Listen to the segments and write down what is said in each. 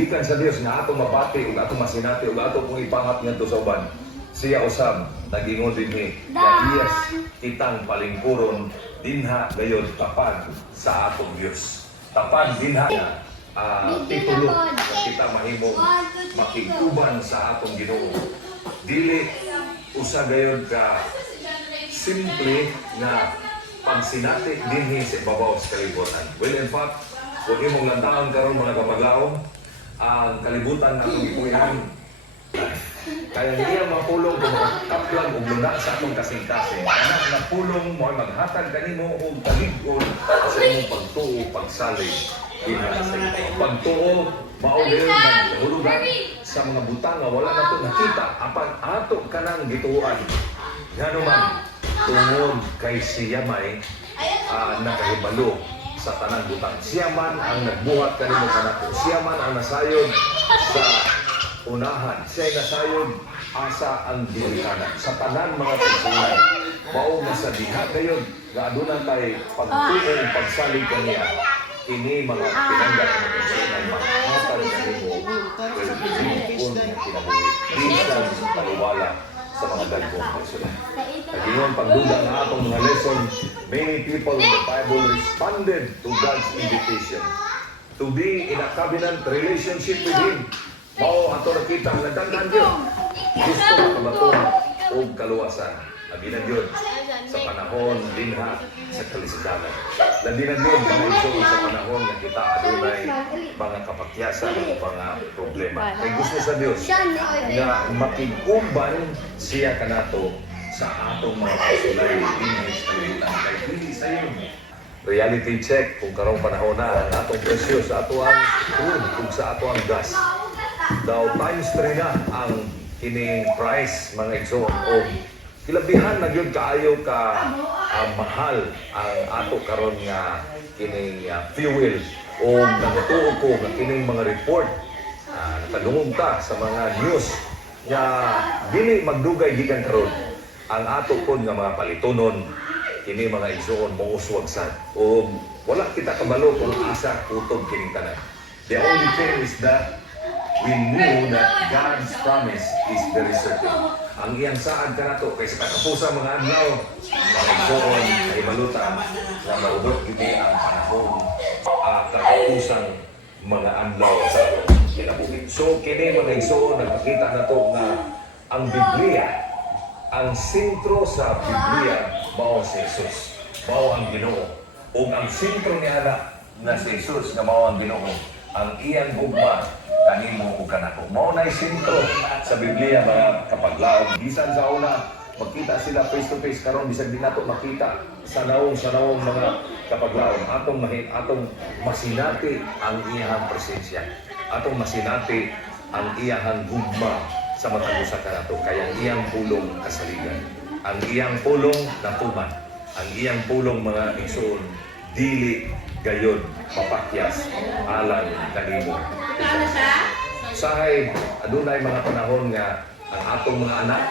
gikan sa Dios nga ato mapati ug ato masinati ug ato kung ipangat ngadto sa uban. Siya usab nagingon dinhi nga iyas kitang palingkuron dinha gayon tapad sa atong Dios. Tapad dinha titulo kita mahimong makiguban sa atong Ginoo. Dili usa gayon ka simple na pagsinati dinhi sa ibabaw sa kalibutan. Well, in fact, kung imong lantaon karon mga kapaglaom, ang kalibutan na itong ipuyan, kaya niya mapulong kung kaplan o luna sa atong kasing-kasing. Kaya napulong mo ay maghatag kanimo o talig-on sa imong pagtuo, pagsalig. Pagtuo, maulayon ng hulugan sa mga butang nga wala na ito nakita apan ato ka ng gituan. Nga naman, tungod kay siya may nakahibalo sa tanang butang. Siya man ang nagbuhat kanimo kanako. Siya man ang nasayod sa unahan. Siya ay nasayod asa ang dilikanan. Sa tanan mga pagsunan, mao na sa diha gayon nga aduna tay pagtuo pagsalig kaniya. Ini mga pinanggap na pagsunan makatag kanimo pero bilipon na kinabuhi. Bisan paliwala sa mga dagkong pagsunan. Nagingon pagduga na atong mga lesson, many people in the Bible responded to God's invitation to be in a covenant relationship with Him. Mao ato nakita ang nagdaghan Dios. Gusto makabaton o kaluwasan. Nabinan Dios sa panahon dinha sa kalisdanan. Nabinan Dios mga igsoon sa panahon na kita adunay mga kapakyasan o mga problema. Kay gusto sa Dios na makiguban siya kanato sa atong mga kasulay dinhi sa kalibutan. Kay dili sayon reality check kung karong panahon na ang atong presyo sa ato ang crude kung sa ato ang gas. Daw times 3 na ang kining price mga igsoon o kilabihan na gyud kaayo ka mahal ang ato karon nga kining fuel o nagtuo ko nga kining mga report nakadungog ta sa mga news nga dili magdugay gikan karon ang ato kon nga mga palitonon kini mga igsoon mo uswag sad o wala kita kabalo kung isa kutob kining tanan. The only thing is that we knew that God's promise is very certain. Ang iyang saad ka na ito, kaysa katapusan mga adlaw, mga igsoon, ay malutan, na maubot gini ang panahon, katapusan mga adlaw sa kinabuhi. So, kini mga igsoon, nagpakita na ito na ang Biblia, ang sentro sa Biblia, mao si Jesus, mao ang Ginoo. O ang sentro niya na si Jesus, na mao ang Ginoo, ang iyang gugma, kanimo o kanako. Mao na sentro sa Biblia mga kapaglaom. Bisan sa una, magkita sila face to face karon bisan di nato makita sa naong mga kapaglaom. Atong masinati ang iyang presensya. Atong masinati ang iyang gugma sa matag usa kanato kay ang iyang pulong kasaligan. Ang iyang pulong natuman. Ang iyang pulong mga igsoon dili gayon papakyas alang kanimo. Sahay adunay mga panahon nga ang atong mga anak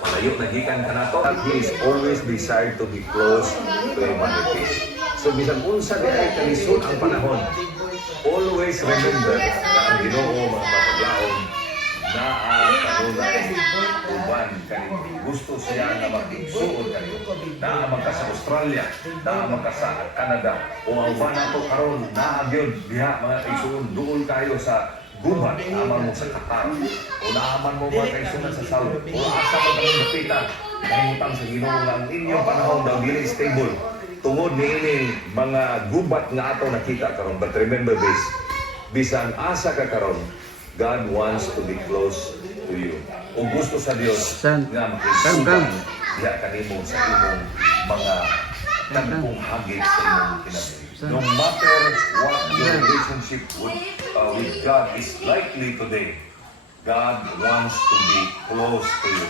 malayo na gikan kanato, he is always desired to be close to humanity. So bisan unsa di ay kalisod ang panahon, always remember na ang Ginoo mga kapaglaom na kanunay uban kanimo. Gusto siya nga mag-igsuon kanimo. Naa man ka sa Australia, naa man ka sa Canada, o ang uban nato karon naa gyud diha mga igsuon duol kayo sa gubat, naaman mo sa Qatar, o naaman mo mga kaisunan sa Saudi, o asa mo kang napitan, nahimutang sa Ginoo nga ang inyong panahon daw dili stable. Tungod ni ining mga gubat nga ato nakita karon. But remember this, bisan asa ka karon, God wants to be close to you. O gusto sa Dios nga makisugan diha kanimo sa imong mga tagpong hagit sa imong kinabuhi. No matter what your relationship with God is likely today, God wants to be close to you.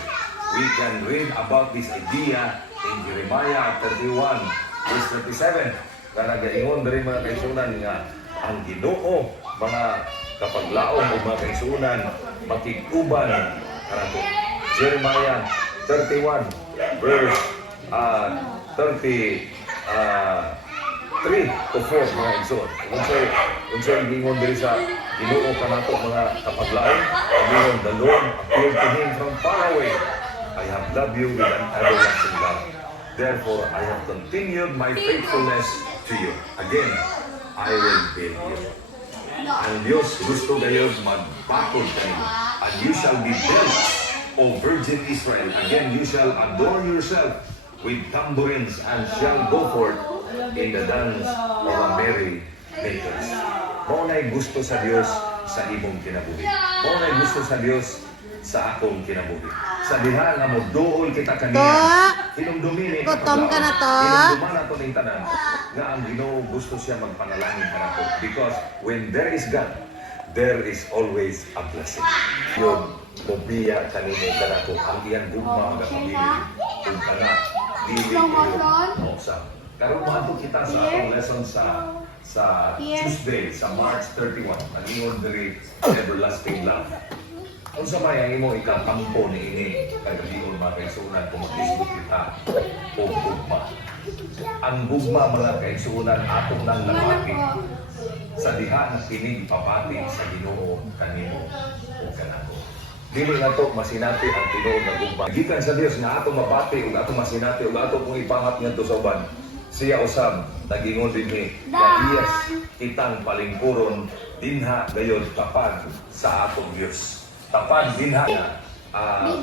We can read about this idea in Jeremiah 31, verse 37. Kana gaingon diri mga kaisunan nga ang Ginoo mga kapaglaom o mga kaisunan makiguban kanato. Jeremiah 31 verse 3 to 4 mga igsoon. Unsay gingon diri sa Ginoo ka nato mga kapaglaon. Again, the Lord appeared to him from far away. I have loved you with an everlasting love. Therefore, I have continued my faithfulness to you. Again, I will build you. Ang Diyos gusto gayon magpatod kayo. And you shall be built, O Virgin Israel. Again, you shall adorn yourself with tambourines and shall go forth in the dance of a merry makers. Maunay gusto sa Diyos sa imong kinabuhi. Maunay gusto sa Diyos sa akong kinabuhi. Sa diha nga mo duol kita kaniya. Hinumdumi ni Gutom ka na to? Hinumduman nato ning tanan nga ang Ginoo gusto siya magpanalangin kanato. Because when there is God, there is always a blessing. Yun, mobiya kanino kanato ang iyang gugma nga pamilya. Kung kana dili kayo sa karon mo kita sa atong lesson sa Tuesday, sa March 31, ang ingon diri everlasting love. Kung sa may ang imo ikatampo ni ini, kagabion mga kaisunan kung mag-isip kita o gugma. Ang gugma mga kaisunan atong nang lamaki sa diha na kinig papati sa Ginoo kanimo o kanako. Dili nga to masinati ang Tinuod nga gugma. Gikan sa Dios nga atong mapati ug atong masinati ug atong kung ipangat ngadto sa uban. Siya usab nagingon dinhi nga iyas kitang palingkuron dinha gayon tapad sa atong Dios. Tapad dinha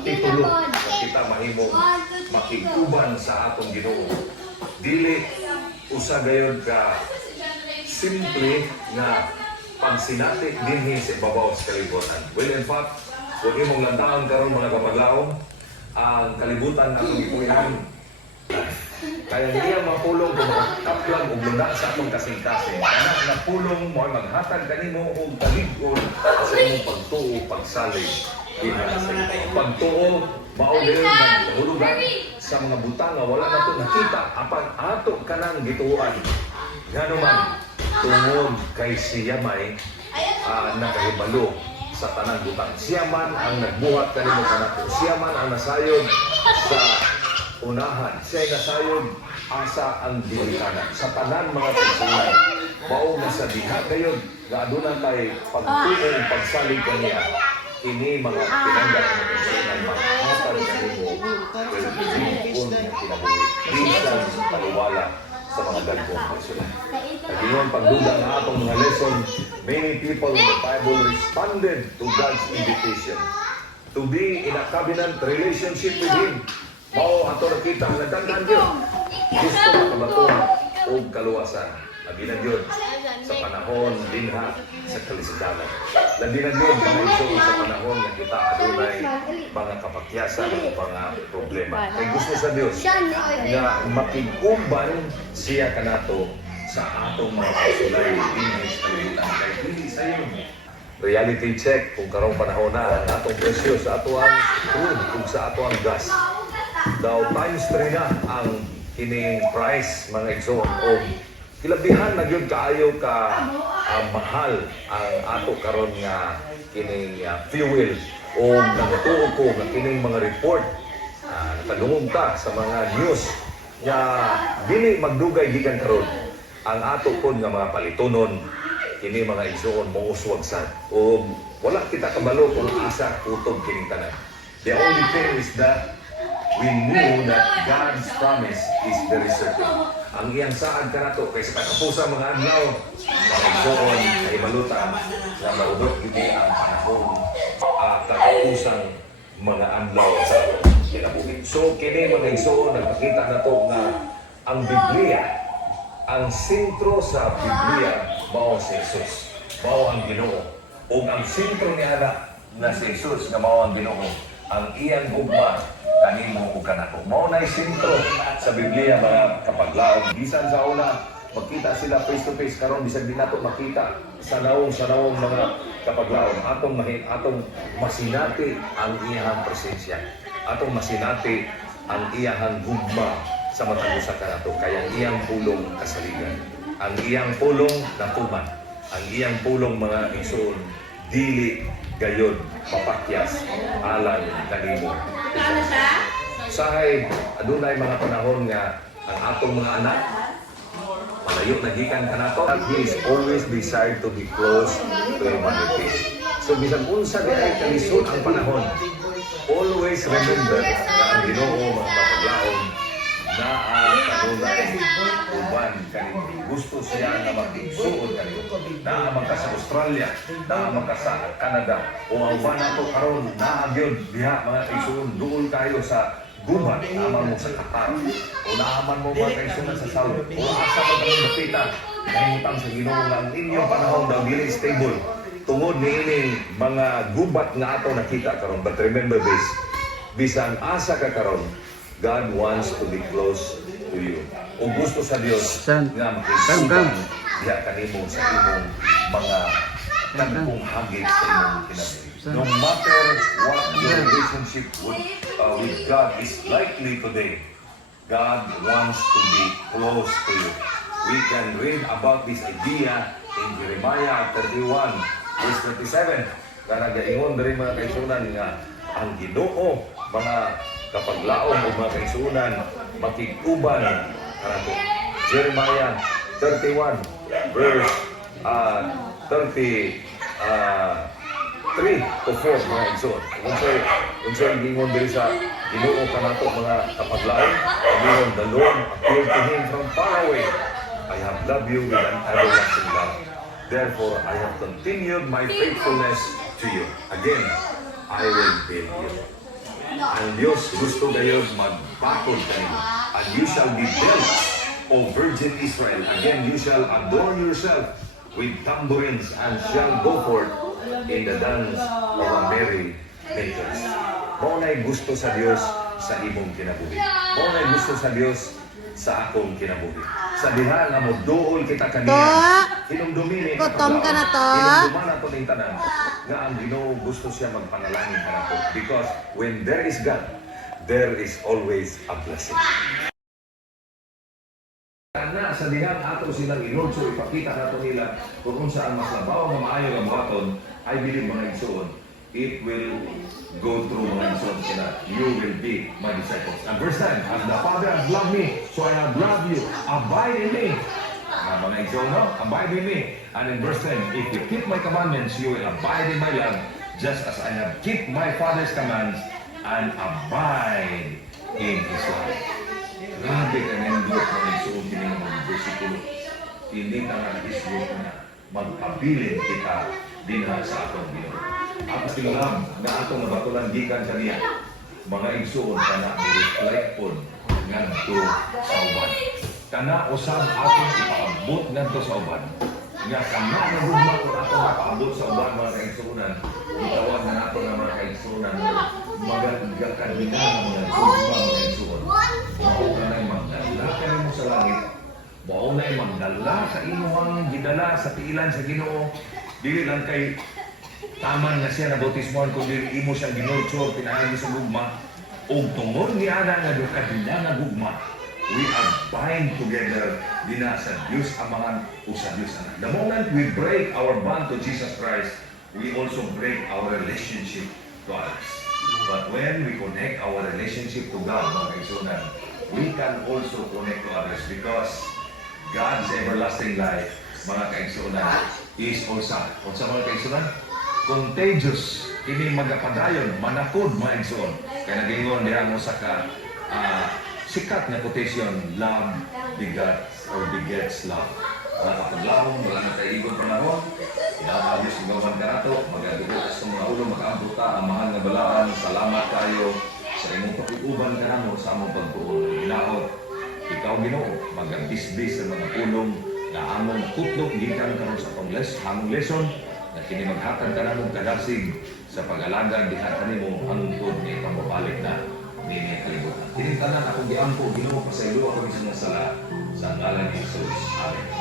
titulo nga kita mahimong makiguban sa atong Ginoo. Dili usa gayon ka simple nga pagsinati dinhi sa ibabaw sa kalibutan. Well, in fact, kung imong lantaon karon mga kapaglaon, ang kalibutan na itong ipuyan, kaya niya mapulong kung makaplang o luna sa atong kasing-kasing. Anak na pulong mo ay maghatag kanimo o kalig-on sa imong pagtuo, pagsalig. Pagtuo, maulirin ng hulugan sa mga butang nga wala na ito nakita. Apan ato ka ng gituan. Nga naman, tungod kay siya may nakahibalo sa tanang butang. Siya man ang nagbuhat kanimo kanato. Siya man ang nasayod sa unahan. Siya nasayod asa ang dilikanan. Sa tanan mga pagsunan, mao na sa diha gayon nga aduna tay pagtuong pagsalig kaniya. Ini mga pinanggap ng pagsunan, makakatag kanimo kung kinabuhi. Bisan paniwala sa mga dagkong pagsunan. Ngayon, pagduda nga atong mga lesson, many people in the Bible responded to God's invitation to be in a covenant relationship with Him. Mao ato kita ang nagdandan Diyon. Gusto makabaton o kaluwasan. Labi na Diyon sa panahon dinha sa kalisdanan. Labi na Diyon mga iso sa panahon nga kita adunay mga kapakyasan o mga problema. Kay gusto sa Dios nga makiguban siya kanato sa atong mga kasulay dinhi sa kalibutan. Kay dili sayon reality check kung karong panahon na ang atong presyo sa ato ang crude kung sa ato ang gas. Daw times 3 na ang kining price mga igsoon o kilabihan na gyud kaayo ka mahal ang ato karon nga kining fuel o nagtuo ko nga kining mga report nakadungog ta sa mga news nga dili magdugay gikan karon ang ato pod nga mga palitonon kini mga igsoon mo uswag sad o wala kita kabalo kung isa kutob kining tanan. The only thing is that we knew that God's promise is very certain. Ang iyang saad ka na ito, kaysa katapusan mga adlaw, mga igsoon ay malutan na maudot hindi ang panahon katapusang mga adlaw sa kinabuhi. So, kini mga igsoon, nagpakita na ito na ang Biblia, ang sentro sa Biblia, mao si Jesus, mao ang Ginoo. O ang sentro ni anak na si Jesus na mao ang Ginoo, ang iyang gugma kanimo ug kanako. Mao nay sentro sa Biblia mga kapaglaom. Bisan sa una magkita sila face to face karon bisag di nato makita sa nawong mga kapaglaom. Atong masinati ang iyang presensya. Atong masinati ang iyang gugma sa matag usa kanato kay ang iyang pulong kasaligan. Ang iyang pulong natuman. Ang iyang pulong mga igsoon dili gayon mapakyas alang kanimo. Sahay adunay mga panahon nga ang atong mga anak Layo nagikan ka na to. He is always desired to be close to humanity. So bisan unsa di ay kalisod ang panahon, always remember na ang Ginoo mga kapaglaon na kanunay uban kaning gusto siya nga magigsuon kanino. Naamang ka sa Australia, naamang ka sa Canada, o ang uban nato karon naagyon diha mga kaigsuon duol tayo sa gubat, naaman mo sa Qatar, o naaman mo mga kaigsuon sa Saudi, o asa mo kanong dapitan, nahimutang sa Ginoo nga ang inyong panahon daw dili stable. Tungod niining mga gubat nga ato nakita karon. But remember this, bisan asa ka karon, God wants to be close to you. O gusto sa Dios nga makisugan diha kanimo sa imong mga tagpong hagit sa imong kinabuhi. No matter what your relationship with God is likely today, God wants to be close to you. We can read about this idea in Jeremiah 31, verse 27. Karena gaingon dari mga kaisunan nga ang Ginoo mga kapaglaom o mga kaisunan makikuban kanato. Jeremiah 31 verse 3 to 4 mga kaisunan. Unsay gingon diri sa Ginoo kanato mga kapaglaom, gingon, the Lord appeared to him from far away. I have loved you with an everlasting love. Therefore, I have continued my faithfulness to you. Again, I will build you. Ang Diyos gusto kayo magpatol kanino. And you shall be built, O Virgin Israel. Again, you shall adorn yourself with tambourines and shall go forth in the dance of a merry makers. Maunay gusto sa Diyos sa imong kinabuhi. Maunay gusto sa Diyos sa akong kinabuhi. Sa diha nga mo duol kita kaniya. Hinumdumi ni Gutom ka na to? Hinumduman na to ng tanan. Nga ang Ginoo gusto siya magpanalangin ka na to. Because when there is God, there is always a blessing. Na sa dihang ato silang inulso, ipakita nato nila kung saan mas labaw nga maayo nga buhaton, I believe mga igsoon, it will go through mga igsoon sila. You will be my disciples. And verse 10, as the Father has loved me, so I have loved you. Abide in me. Mga igsoon, no? Abide in me. And in verse 10, if you keep my commandments, you will abide in my love, just as I have kept my Father's commands and abide in His love. Grabe ka nindot mga igsoon kini mga bersikulo. Hindi ka nga isbot na magpabilin kita dinha sa atong Ginoo. Ang silang na atong nabatulan gikan sa niya, mga igsoon kana reflect pod ngadto sa uban. Kana usab atong ipaabot ngadto sa uban. Nga kana nagugma kung atong ipaabot sa uban mga kaigsuonan, gitawag na nato nga mga kaigsuonan magagakadina mga gugma mga igsoon. Mao na magdala kayo mo sa langit. Mao na magdala sa imuhang gidala sa tiilan sa Ginoo. Dili lang kay taman nga siya na bautismohan kung dili imo siya ginulsor pinaagi sa gugma. Og tungod ni ana nga dukadina nga gugma, we are bind together dina sa Dios Amahan o sa Dios Anak. The moment we break our bond to Jesus Christ, we also break our relationship to others. But when we connect our relationship to God, mga kaigsuonan, we can also connect to others because God's everlasting life, mga kaigsuonan, is also, mga kaigsuonan, contagious. Kini magapadayon, manakod mga igsoon. Kaya nagingon diha mo sa sikat na quotation, love begets or begets love. Wala ka paglahong, wala na kaigon panahon. Inaabos ng gawan ka nato, magadugot sa mga ulo, makaamputa, ang mahal na balaan. Salamat tayo sa imong pag-uban ka namo sa among pagtuon. Ginaot, ikaw Ginoo, mag-bisbis sa mga pulong na among kutlok gikan karon sa among lesson na kini maghatag ka namo kadasig sa pag-alaga diha kanimo hangtod ni pambabalik na nini kalibutan. Kini tanan akong giampo Ginoo pasaylo ako sa mga sala sa ngalan ni Jesus. Amen.